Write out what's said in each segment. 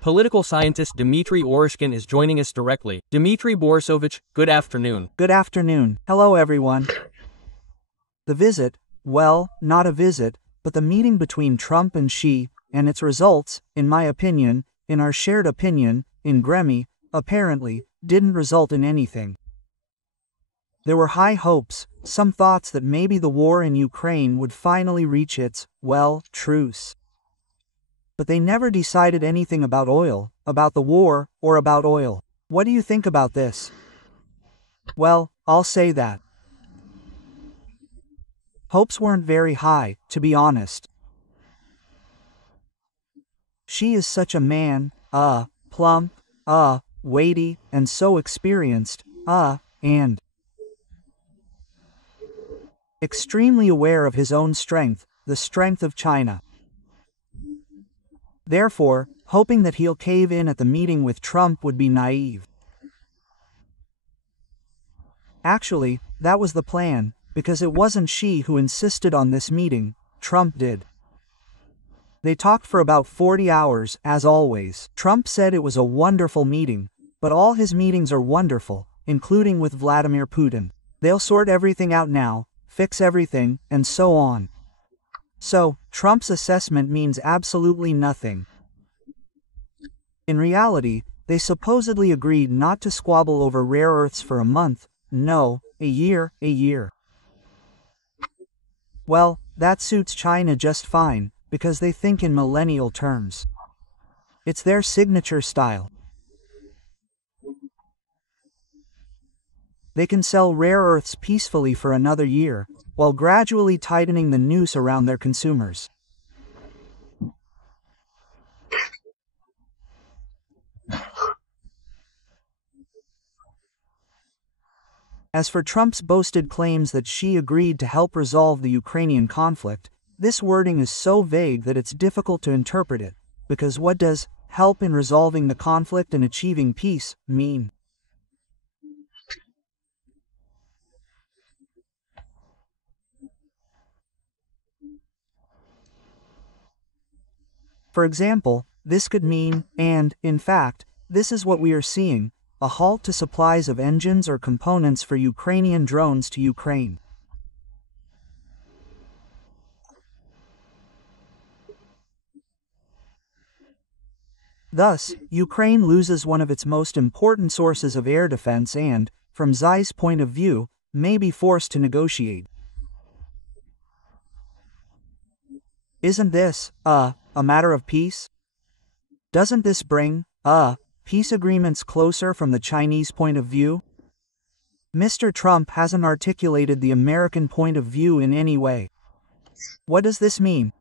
Political scientist Dmytry Oрешkin is joining us directly. Dmitry Borisovich, good afternoon. Good afternoon. Hello, everyone. The visit, well, not a visit, but the meeting between Trump and Xi, and its results, in my opinion, in our shared opinion, in Gremi, apparently, didn't result in anything. There were high hopes, some thoughts that maybe the war in Ukraine would finally reach its, well, truce. But they never decided anything about oil, about the war, or about oil. What do you think about this? Well, I'll say that hopes weren't very high, to be honest. Xi is such a man, plump, weighty, and so experienced, and extremely aware of his own strength, the strength of China. Therefore, hoping that he'll cave in at the meeting with Trump would be naive. Actually, that was the plan, because it wasn't Xi who insisted on this meeting, Trump did. They talked for about 40 hours, as always. Trump said it was a wonderful meeting, but all his meetings are wonderful, including with Vladimir Putin. They'll sort everything out now, fix everything, and so on. So, Trump's assessment means absolutely nothing. In reality, they supposedly agreed not to squabble over rare earths for a month, no, a year. Well, that suits China just fine, because they think in millennial terms. It's their signature style. They can sell rare earths peacefully for another year, while gradually tightening the noose around their consumers. As for Trump's boasted claims that Xi agreed to help resolve the Ukrainian conflict, this wording is so vague that it's difficult to interpret it, because what does help in resolving the conflict and achieving peace mean? For example, this could mean, and, in fact, this is what we are seeing, a halt to supplies of engines or components for Ukrainian drones to Ukraine. Thus, Ukraine loses one of its most important sources of air defense and, from Xi's point of view, may be forced to negotiate. Isn't this, a matter of peace? Doesn't this bring, peace agreements closer from the Chinese point of view? Mr. Trump hasn't articulated the American point of view in any way. What does this mean?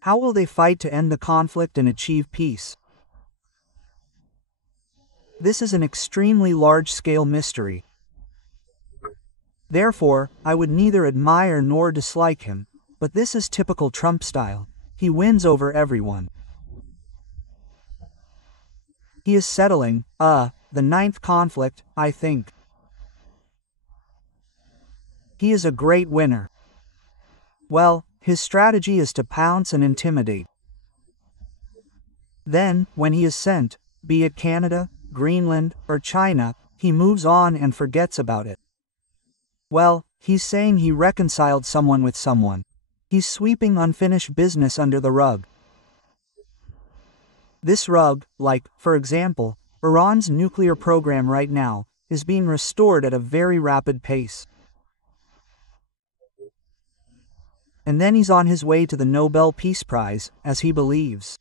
How will they fight to end the conflict and achieve peace? This is an extremely large-scale mystery. Therefore, I would neither admire nor dislike him, but this is typical Trump style. He wins over everyone. He is settling, the ninth conflict, I think. He is a great winner. Well, his strategy is to pounce and intimidate. Then, when he is sent, be it Canada, Greenland, or China, he moves on and forgets about it. Well, he's saying he reconciled someone with someone. He's sweeping unfinished business under the rug. This rug, like, for example, Iran's nuclear program right now, is being restored at a very rapid pace. And then he's on his way to the Nobel Peace Prize, as he believes.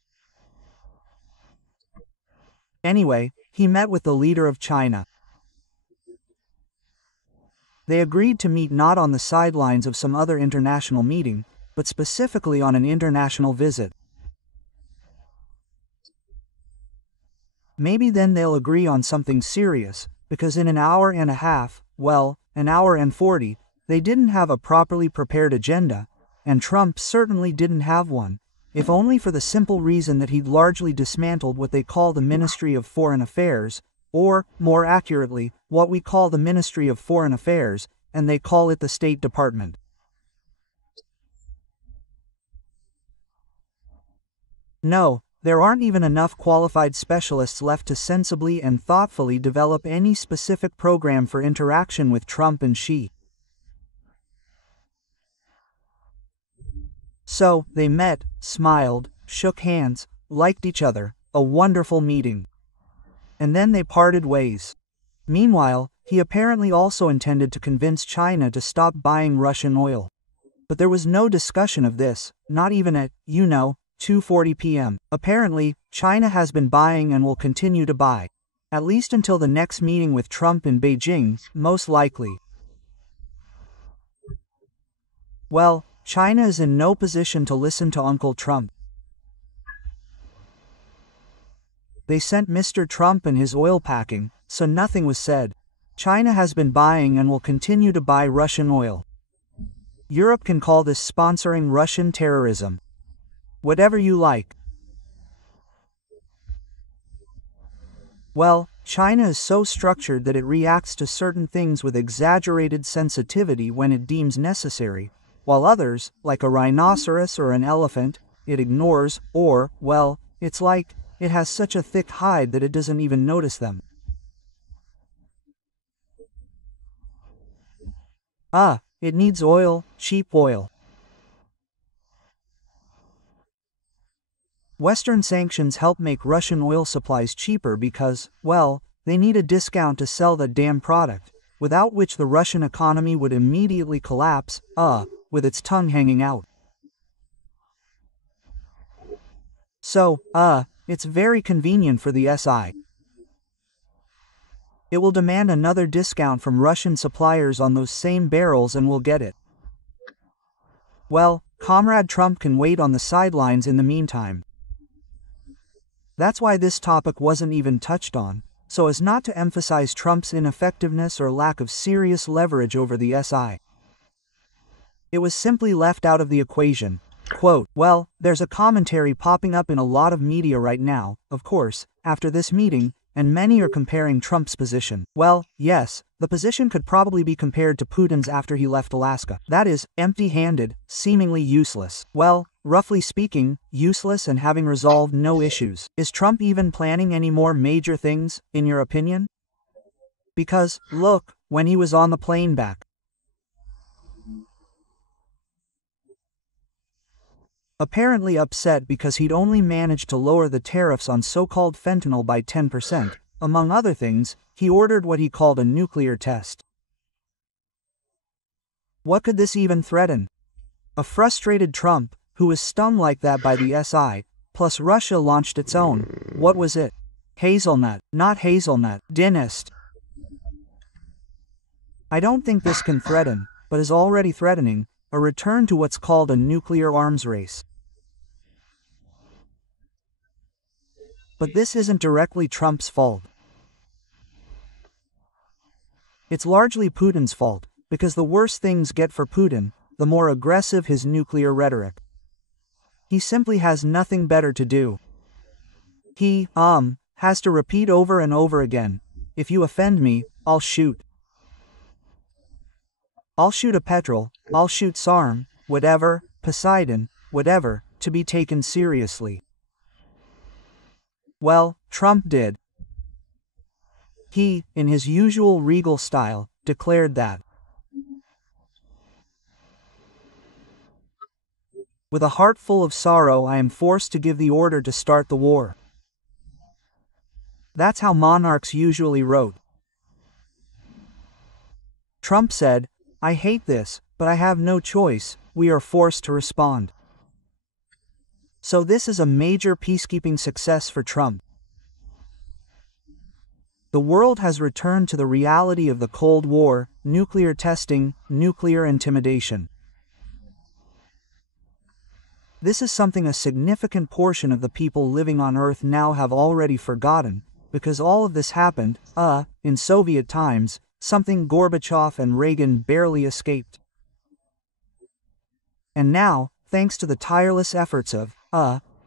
Anyway, he met with the leader of China. They agreed to meet not on the sidelines of some other international meeting, but specifically on an international visit. Maybe then they'll agree on something serious, because in an hour and a half, well, an hour and 40, they didn't have a properly prepared agenda, and Trump certainly didn't have one, if only for the simple reason that he'd largely dismantled what they call the Ministry of Foreign Affairs, or, more accurately, what we call the Ministry of Foreign Affairs, and they call it the State Department. No, there aren't even enough qualified specialists left to sensibly and thoughtfully develop any specific program for interaction with Trump and Xi. So, they met, smiled, shook hands, liked each other, a wonderful meeting. And then they parted ways. Meanwhile, he apparently also intended to convince China to stop buying Russian oil. But there was no discussion of this, not even at, 2:40 p.m. Apparently, China has been buying and will continue to buy. At least until the next meeting with Trump in Beijing, most likely. Well, China is in no position to listen to Uncle Trump. They sent Mr. Trump and his oil packing, so nothing was said. China has been buying and will continue to buy Russian oil. Europe can call this sponsoring Russian terrorism. Whatever you like. Well, China is so structured that it reacts to certain things with exaggerated sensitivity when it deems necessary, while others, like a rhinoceros or an elephant, it ignores, or, well, it's like, it has such a thick hide that it doesn't even notice them. It needs oil, cheap oil. Western sanctions help make Russian oil supplies cheaper because, well, they need a discount to sell the damn product, without which the Russian economy would immediately collapse, with its tongue hanging out. So, it's very convenient for the SI. It will demand another discount from Russian suppliers on those same barrels and will get it. Well, Comrade Trump can wait on the sidelines in the meantime. That's why this topic wasn't even touched on, so as not to emphasize Trump's ineffectiveness or lack of serious leverage over the SI. It was simply left out of the equation. Quote, well, there's a commentary popping up in a lot of media right now, of course, after this meeting, and many are comparing Trump's position. Well, yes, the position could probably be compared to Putin's after he left Alaska. That is, empty-handed, seemingly useless. Well, roughly speaking, useless and having resolved no issues. Is Trump even planning any more major things, in your opinion? Because, look, when he was on the plane back. Apparently upset because he'd only managed to lower the tariffs on so-called fentanyl by 10%, among other things, he ordered what he called a nuclear test. What could this even threaten? A frustrated Trump, who was stung like that by the SI, plus Russia launched its own, what was it? Hazelnut, not hazelnut, dentist. I don't think this can threaten, but is already threatening, a return to what's called a nuclear arms race. But this isn't directly Trump's fault. It's largely Putin's fault, because the worse things get for Putin, the more aggressive his nuclear rhetoric. He simply has nothing better to do. He, has to repeat over and over again, if you offend me, I'll shoot. I'll shoot a petrol, I'll shoot SARM, whatever, Poseidon, whatever, to be taken seriously. Well, Trump did. He, in his usual regal style, declared that. With a heart full of sorrow, I am forced to give the order to start the war. That's how monarchs usually wrote. Trump said, I hate this, but I have no choice, we are forced to respond. So this is a major peacekeeping success for Trump. The world has returned to the reality of the Cold War, nuclear testing, nuclear intimidation. This is something a significant portion of the people living on Earth now have already forgotten, because all of this happened, in Soviet times, something Gorbachev and Reagan barely escaped. And now, thanks to the tireless efforts of,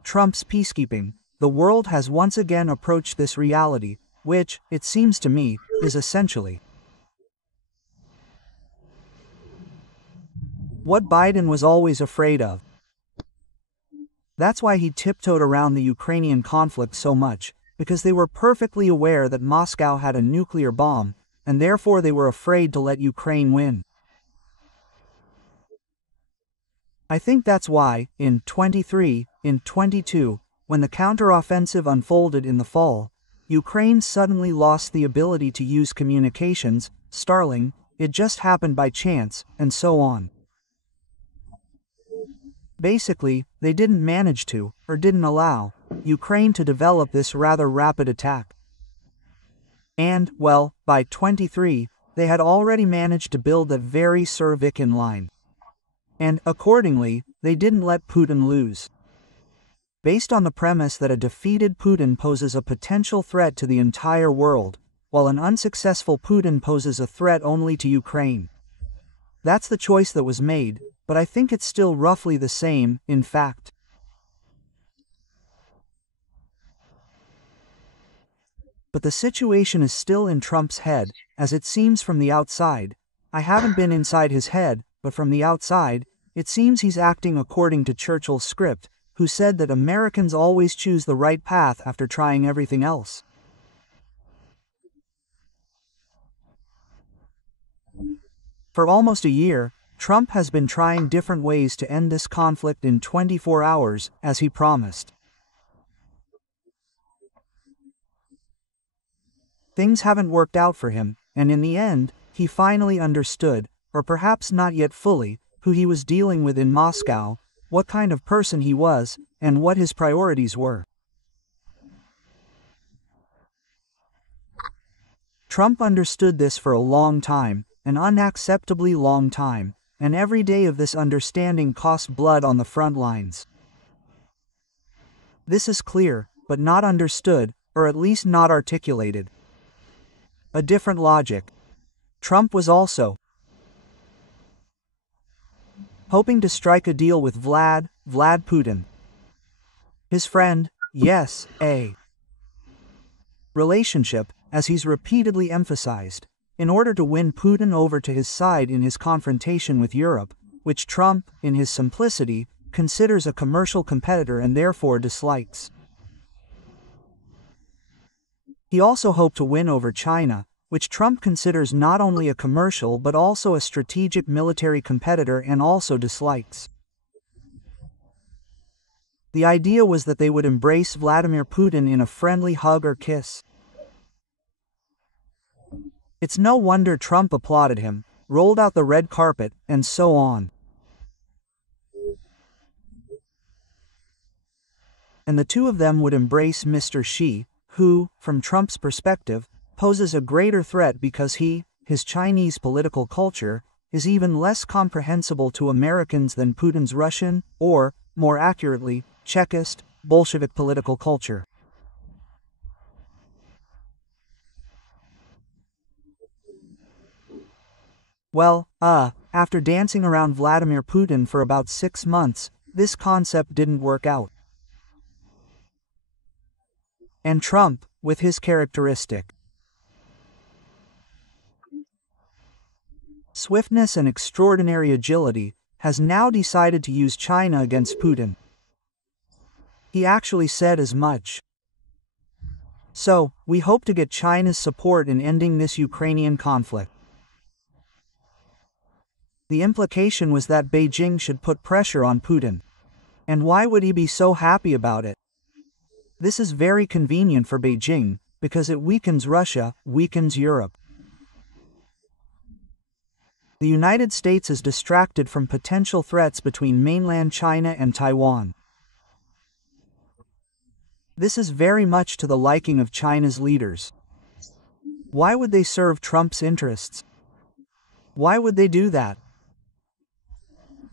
Trump's peacekeeping, the world has once again approached this reality, which, it seems to me, is essentially what Biden was always afraid of. That's why he tiptoed around the Ukrainian conflict so much, because they were perfectly aware that Moscow had a nuclear bomb, and therefore they were afraid to let Ukraine win. I think that's why, in 22, when the counteroffensive unfolded in the fall, Ukraine suddenly lost the ability to use communications, Starlink, it just happened by chance, and so on. Basically, they didn't manage to, or didn't allow, Ukraine to develop this rather rapid attack. And, well, by 23, they had already managed to build that very Surovikin line. And, accordingly, they didn't let Putin lose. Based on the premise that a defeated Putin poses a potential threat to the entire world, while an unsuccessful Putin poses a threat only to Ukraine. That's the choice that was made, but I think it's still roughly the same, in fact. But the situation is still in Trump's head, as it seems from the outside. I haven't been inside his head, but from the outside, it seems he's acting according to Churchill's script, who said that Americans always choose the right path after trying everything else. For almost a year, Trump has been trying different ways to end this conflict in 24 hours, as he promised. Things haven't worked out for him, and in the end, he finally understood, or perhaps not yet fully, who he was dealing with in Moscow, what kind of person he was, and what his priorities were. Trump understood this for a long time, an unacceptably long time, and every day of this understanding cost blood on the front lines. This is clear, but not understood, or at least not articulated. A different logic. Trump was also hoping to strike a deal with Vlad Putin. His friend, yes, a relationship, as he's repeatedly emphasized, in order to win Putin over to his side in his confrontation with Europe, which Trump, in his simplicity, considers a commercial competitor and therefore dislikes. He also hoped to win over China, which Trump considers not only a commercial but also a strategic military competitor and also dislikes. The idea was that they would embrace Vladimir Putin in a friendly hug or kiss. It's no wonder Trump applauded him, rolled out the red carpet, and so on. And the two of them would embrace Mr. Xi, who, from Trump's perspective, poses a greater threat because his Chinese political culture, is even less comprehensible to Americans than Putin's Russian, or, more accurately, Chekist, Bolshevik political culture. Well, after dancing around Vladimir Putin for about 6 months, this concept didn't work out. And Trump, with his characteristic swiftness and extraordinary agility, has now decided to use China against Putin. He actually said as much. So, we hope to get China's support in ending this Ukrainian conflict. The implication was that Beijing should put pressure on Putin. And why would he be so happy about it? This is very convenient for Beijing, because it weakens Russia, weakens Europe. The United States is distracted from potential threats between mainland China and Taiwan. This is very much to the liking of China's leaders. Why would they serve Trump's interests? Why would they do that?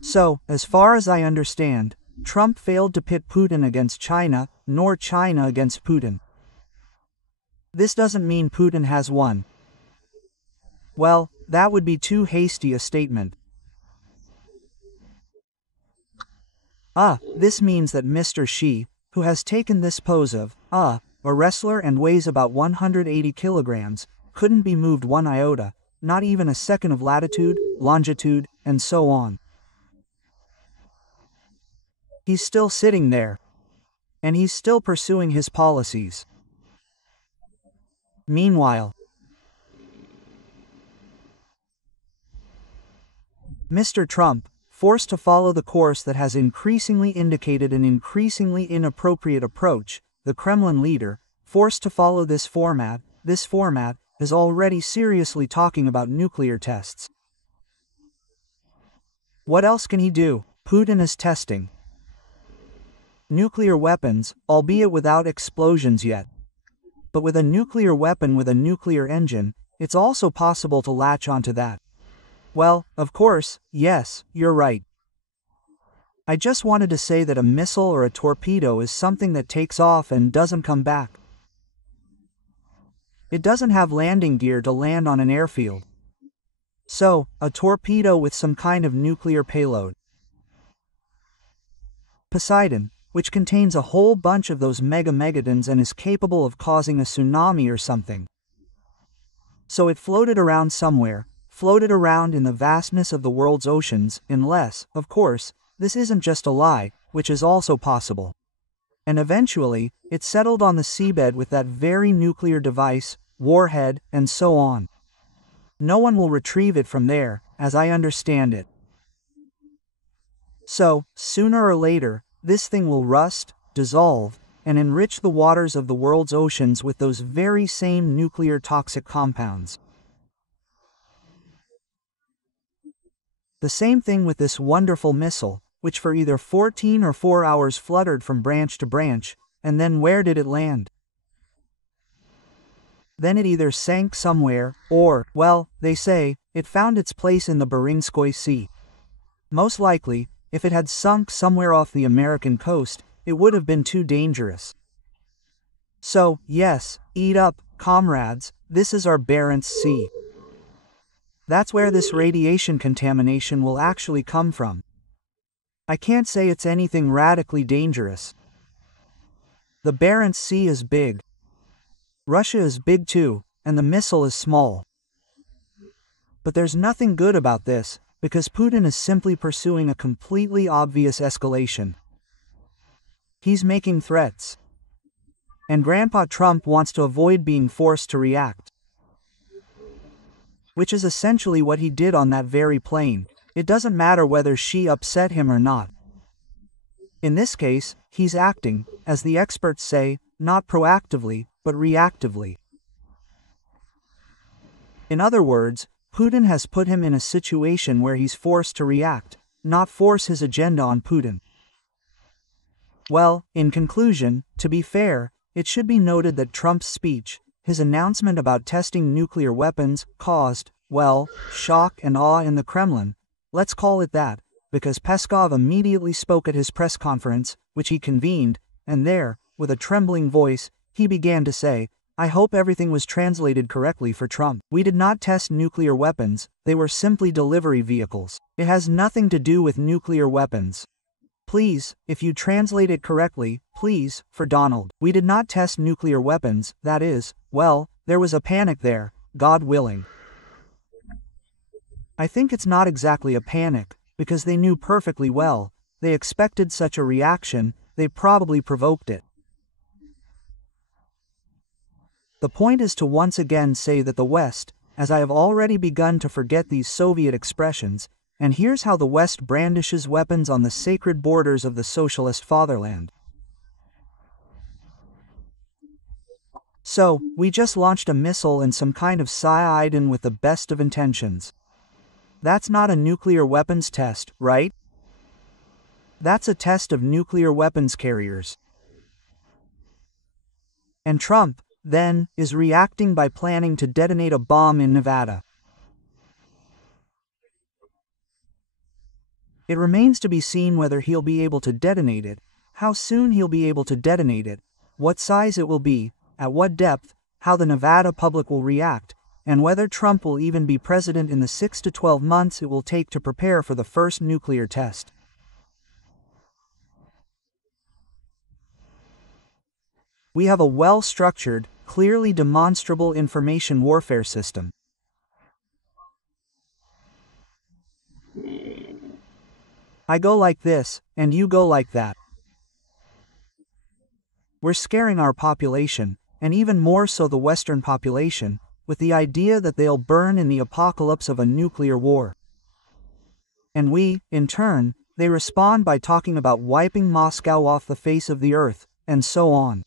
So, as far as I understand, Trump failed to pit Putin against China, nor China against Putin. This doesn't mean Putin has won. Well, that would be too hasty a statement. This means that Mr. Xi, who has taken this pose of, a wrestler and weighs about 180 kilograms, couldn't be moved one iota, not even a second of latitude, longitude, and so on. He's still sitting there. And he's still pursuing his policies. Meanwhile, Mr. Trump, forced to follow the course that has increasingly indicated an increasingly inappropriate approach, the Kremlin leader, forced to follow this format is already seriously talking about nuclear tests. What else can he do? Putin is testing nuclear weapons, albeit without explosions yet. But with a nuclear weapon with a nuclear engine, it's also possible to latch onto that. Well, of course, yes, you're right. I just wanted to say that a missile or a torpedo is something that takes off and doesn't come back. It doesn't have landing gear to land on an airfield. So, a torpedo with some kind of nuclear payload. Poseidon, which contains a whole bunch of those megatons and is capable of causing a tsunami or something. So it floated around somewhere, floated around in the vastness of the world's oceans, unless, of course, this isn't just a lie, which is also possible. And eventually, it settled on the seabed with that very nuclear device, warhead, and so on. No one will retrieve it from there, as I understand it. So, sooner or later, this thing will rust, dissolve, and enrich the waters of the world's oceans with those very same nuclear toxic compounds. The same thing with this wonderful missile, which for either 14 or 4 hours fluttered from branch to branch, and then where did it land? Then it either sank somewhere, or, well, they say, it found its place in the Bering Sea. Most likely, if it had sunk somewhere off the American coast, it would have been too dangerous. So, yes, eat up, comrades, this is our Barents Sea. That's where this radiation contamination will actually come from. I can't say it's anything radically dangerous. The Barents Sea is big. Russia is big too, and the missile is small. But there's nothing good about this, because Putin is simply pursuing a completely obvious escalation. He's making threats. And Grandpa Trump wants to avoid being forced to react. Which is essentially what he did on that very plane. It doesn't matter whether she upset him or not. In this case, he's acting, as the experts say, not proactively, but reactively. In other words, Putin has put him in a situation where he's forced to react, not force his agenda on Putin. Well, in conclusion, to be fair, it should be noted that Trump's speech, his announcement about testing nuclear weapons, caused, well, shock and awe in the Kremlin. Let's call it that, because Peskov immediately spoke at his press conference, which he convened, and there, with a trembling voice, he began to say, I hope everything was translated correctly for Trump. We did not test nuclear weapons, they were simply delivery vehicles. It has nothing to do with nuclear weapons. Please, if you translate it correctly, please, for Donald. We did not test nuclear weapons, that is, well, there was a panic there, God willing. I think it's not exactly a panic, because they knew perfectly well, they expected such a reaction, they probably provoked it. The point is to once again say that the West, as I have already begun to forget these Soviet expressions, and here's how the West brandishes weapons on the sacred borders of the socialist fatherland. So, we just launched a missile and some kind of Poseidon with the best of intentions. That's not a nuclear weapons test, right? That's a test of nuclear weapons carriers. And Trump, then, is reacting by planning to detonate a bomb in Nevada. It remains to be seen whether he'll be able to detonate it, how soon he'll be able to detonate it, what size it will be, at what depth, how the Nevada public will react, and whether Trump will even be president in the 6 to 12 months it will take to prepare for the first nuclear test. We have a well-structured, clearly demonstrable information warfare system. I go like this, and you go like that. We're scaring our population, and even more so the Western population, with the idea that they'll burn in the apocalypse of a nuclear war. And we, in turn, they respond by talking about wiping Moscow off the face of the earth, and so on.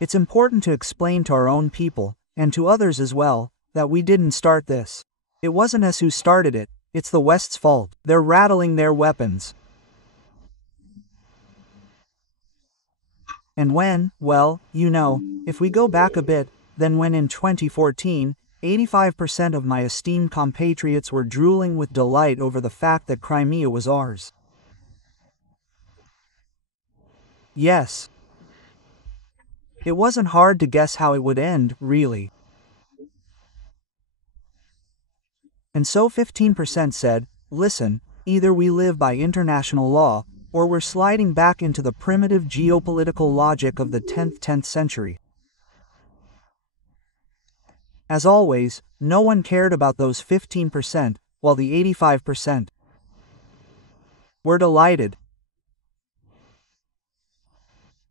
It's important to explain to our own people, and to others as well, that we didn't start this. It wasn't us who started it, it's the West's fault. They're rattling their weapons. And when, well, you know, if we go back a bit, then when in 2014, 85% of my esteemed compatriots were drooling with delight over the fact that Crimea was ours. Yes. It wasn't hard to guess how it would end, really. And so 15% said, listen, either we live by international law, or we're sliding back into the primitive geopolitical logic of the 10th century. As always, no one cared about those 15%, while the 85%. We're delighted.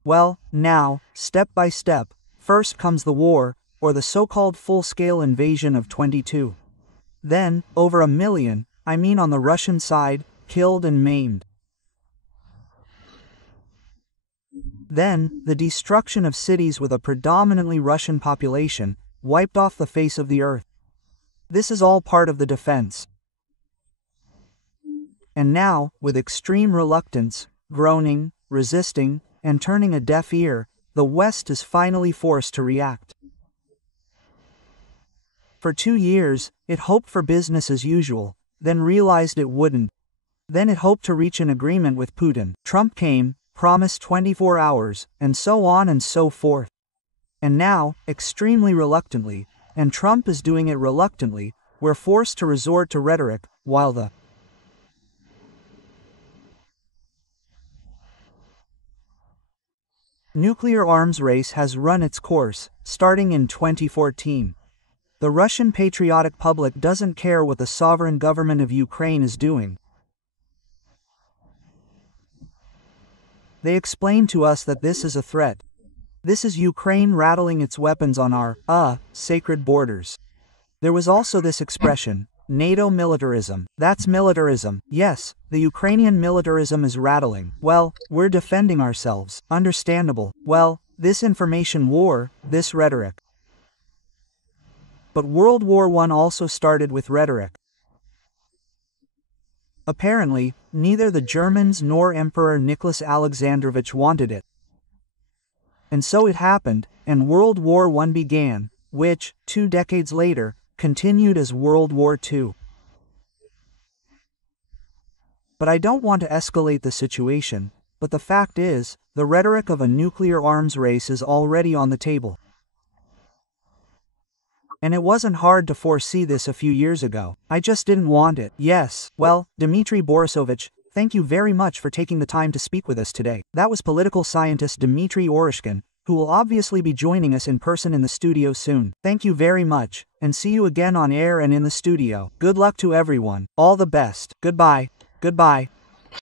Well, now, step by step, first comes the war, or the so-called full-scale invasion of 22. Then, over 1 million, I mean on the Russian side, killed and maimed. Then, the destruction of cities with a predominantly Russian population, wiped off the face of the earth. This is all part of the defense. And now, with extreme reluctance, groaning, resisting, and turning a deaf ear, the West is finally forced to react. For 2 years, it hoped for business as usual, then realized it wouldn't. Then it hoped to reach an agreement with Putin. Trump came, promised 24 hours, and so on and so forth. And now, extremely reluctantly, and Trump is doing it reluctantly, we're forced to resort to rhetoric, while the nuclear arms race has run its course, starting in 2014. The Russian patriotic public doesn't care what the sovereign government of Ukraine is doing. They explain to us that this is a threat. This is Ukraine rattling its weapons on our, sacred borders. There was also this expression, NATO militarism. That's militarism. Yes, the Ukrainian militarism is rattling. Well, we're defending ourselves. Understandable. Well, this information war, this rhetoric. But World War I also started with rhetoric. Apparently, neither the Germans nor Emperor Nicholas Alexandrovich wanted it. And so it happened, and World War I began, which, 2 decades later, continued as World War II. But I don't want to escalate the situation, but the fact is, the rhetoric of a nuclear arms race is already on the table. And it wasn't hard to foresee this a few years ago. I just didn't want it. Yes, well, Dmitry Borisovich, thank you very much for taking the time to speak with us today. That was political scientist Dmitry Oрешkin, who will obviously be joining us in person in the studio soon. Thank you very much, and see you again on air and in the studio. Good luck to everyone. All the best. Goodbye. Goodbye.